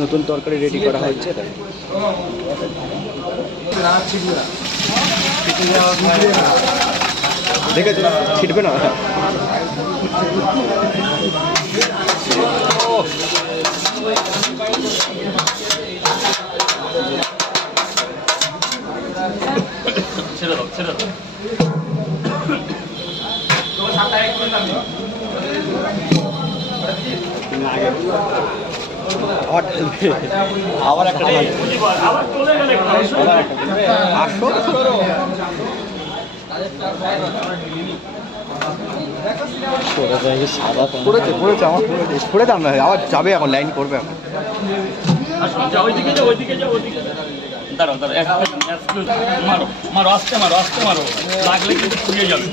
নতুন তরকারি রেডি করা হচ্ছে। দেখেছো ছিটবে না। ছেড়ে দাও ছেড়ে দাও। আবার একটা আবার চলে গেলে করেছে আমার করে দাম না, আবার যাবে এখন লাইন করবে এখন। ওইদিকে যাও ওইদিকে যাও ওইদিকে দাঁড়াও দাঁড়াও মারো মারো আস্তে মারো আস্তে মারো, লাগলে কিন্তু ফুরিয়ে যাবে।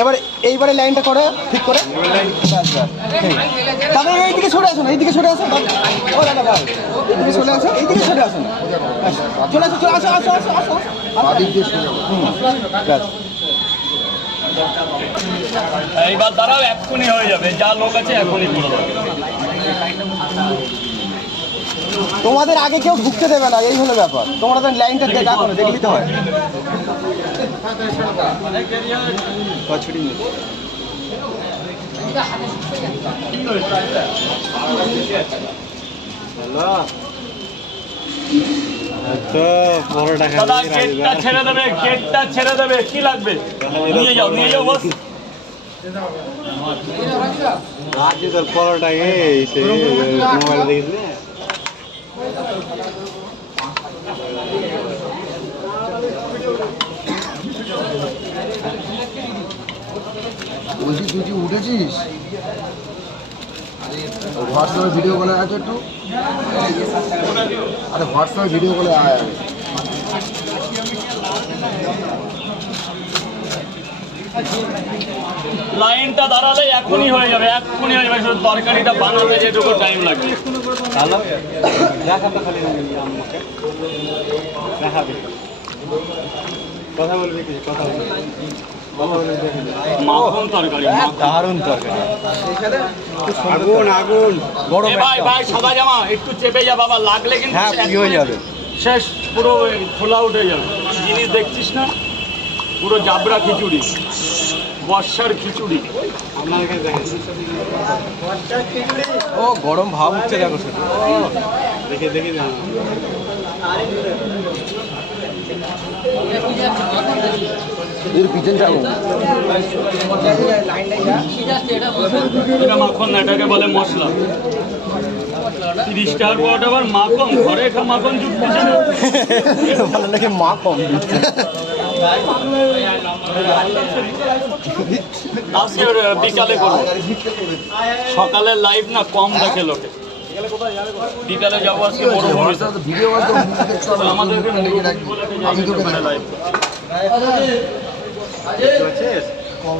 এবারে এইবারে লাইনটা করে ঠিক করে দাদা এইদিকে সরে আসুন, এইদিকে সরে আসুন। ও দাদা ভাই এইদিকে চলে আসুন, এইদিকে সরে আসুন, চলে আসুন, চলে আসো আসো আসো আসো। এইবার দাঁড়াও, এক্ষুনি হয়ে যাবে, যা লোক আছে এখনই পুরো দেবে। তোমাদের আগে কেউ ঢুকতে দেবে না, এই হলো ব্যাপার। তোমাদের লাইনটা দেখো না, দেখলেই তো হয়। দাদা গেটটা ছেড়ে দেবে, গেটটা ছেড়ে দেবে, কি লাগবে নিয়ে যাও বস। পরোটা মোবাইল দেখিস না। বলছি তুই কি উঠেছিস? হোয়াটসঅ্যাপে ভিডিও কলে আছে একটু, আরে হোয়াটসঅ্যাপে ভিডিও কলে আয়। লাইনটা দাঁড়ালে এখনই হয়ে যাবে, এক্ষুনি হয়ে যাবে। শুধু তরকারিটা বানাতে যেটুকু টাইম লাগবে। কথা বলবি কি? কথা বলবি মাখন তরকারি, দারুণ তরকারি। আগুন আগুন গরম। ভাই ভাই সাদা জামা একটু চেপে যা বাবা, লাগলে কিন্তু হ্যাঁ কি হয়ে যাবে, শেষ পুরো খোলা উঠে যাবে। জিনিস দেখছিস না, পুরো জাবরা খিচুড়ি, বর্ষার খিচুড়ি। ও গরম ভাব উঠছে, দেখো সেটা দেখে দেখে না। এর পিছন যাবো এটা মাখন না, এটাকে বলে মশলা। 30 টাকার পর আবার মাখন, ঘরে খা মাখন জুটতেছে না। ভালো লাগে মা কম দিচ্ছে। আজকে বিকালে করবো, সকালে লাইভ না কম দেখে লোকে। বিকালে যাবো আজকে ভিডিও আমাদেরকে আমি তোকে লাইভ কম